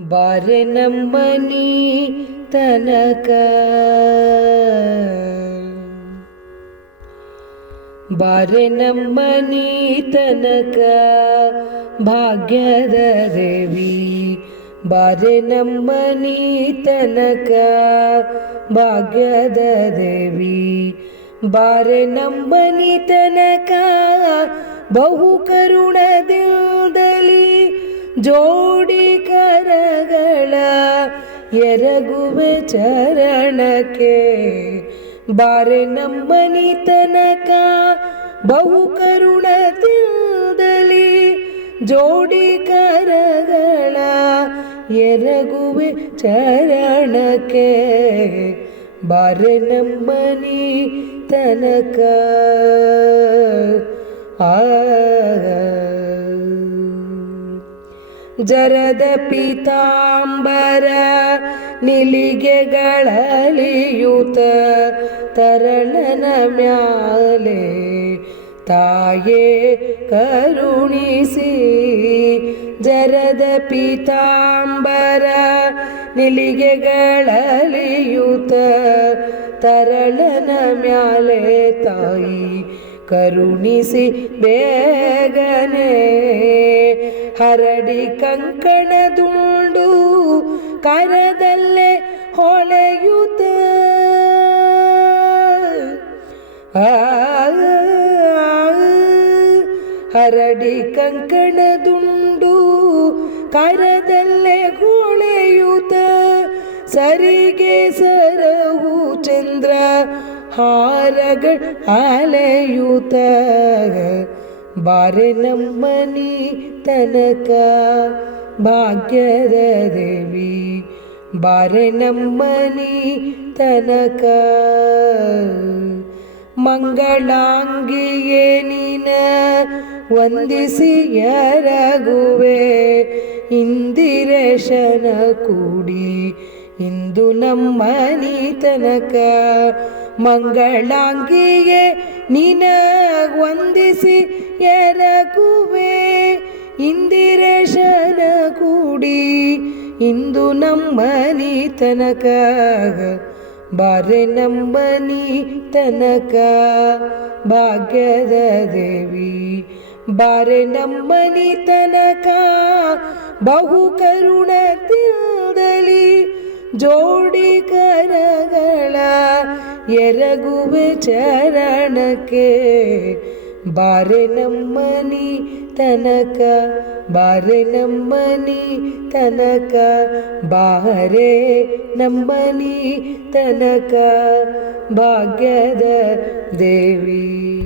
ಬಾರೆ ನಮ್ಮನಿ ತನಕ. ಬಾರೆ ನಮ್ಮನಿ ತನಕ ಭಾಗ್ಯದ ದೇವಿ. ಬಾರೆ ನಮ್ಮನಿ ತನಕ ಭಾಗ್ಯದ ದೇವಿ. ಬಾರೆ ನಮ್ಮನಿ ತನಕ ಬಹು ಕರುಣದಿಂದಲಿ ಜೋಡಿ ಕರಗಳ ಎರಗುವೆ ಚರಣಕ್ಕೆ ಬಾರೆ ನಮ್ಮನಿ ತನಕ ಬಹು ಕರುಣದಿಂದಲಿ ಜೋಡಿ ಕರಗಳ ಎರಗುವೆ ಚರಣಕ್ಕೆ ಬಾರೆ ನಮ್ಮನಿ ತನಕ ಜರದ ಪೀತಾಂಬರ ನಿಲಿಗೆಗಳಲಿಯುತ ತರಳನ ಮ್ಯಾಲೆ ತಾಯೇ ಕರುಣಿಸಿ ಜರದ ಪೀತಾಂಬರ ನಿಲಿಗೆಗಳಲಿಯುತ ತರಳನ ಮ್ಯಾಲೆ ತಾಯಿ ಕರುಣಿಸಿ ಬೇಗನೆ ಹರಡಿ ಕಂಕಣದುಂಡು ಕರದಲ್ಲೇ ಹೊಳೆಯುತ್ತ ಆ, ಹರಡಿ ಕಂಕಣದುಂಡು ಕರದಲ್ಲೇ ಹೊಳೆಯುತ್ತ ಸರಿಗೆ ಸರವು ಚಂದ್ರ ಹಾರಗಳ ಅಲೆಯುತ ಬಾರೆ ನಮ್ಮನಿ ತನಕ ಭಾಗ್ಯದ ದೇವಿ, ಬಾರೆ ನಮ್ಮನಿ ತನಕ ಮಂಗಳಾಂಗಿಯೇ ನೀನ ವಂದಿಸಿ ಎರಗುವೆ ಇಂದಿರಶನ ಕೂಡಿ ಇಂದು ನಮ್ಮನಿ ತನಕ ಮಂಗಳಾಂಗಿಯೇ ನಿನ ವಂದಿಸಿ ಎರಗುವೆ, ಇಂದಿರೇಶನ ಕೂಡಿ, ಇಂದು ನಮ್ಮನಿ ತನಕ. ಬಾರೆ ನಂಬನಿ ತನಕ, ಭಾಗ್ಯದ ದೇವಿ. ಬಾರೆ ನಂಬನಿ ತನಕ, ಬಹು ಕರುಣದಿಂದಲಿ ಜೋಡಿ ಕರಗಳ ಎರಗುವೆ ಚರಣಕ್ಕೆ. ಬಾರೆ ನಮ್ಮನಿ ತನಕ ಬಾರೆ ನಮ್ಮನಿ ತನಕ ಬಾರೆ ನಮ್ಮನಿ ತನಕ ಭಾಗ್ಯದ ದೇವಿ.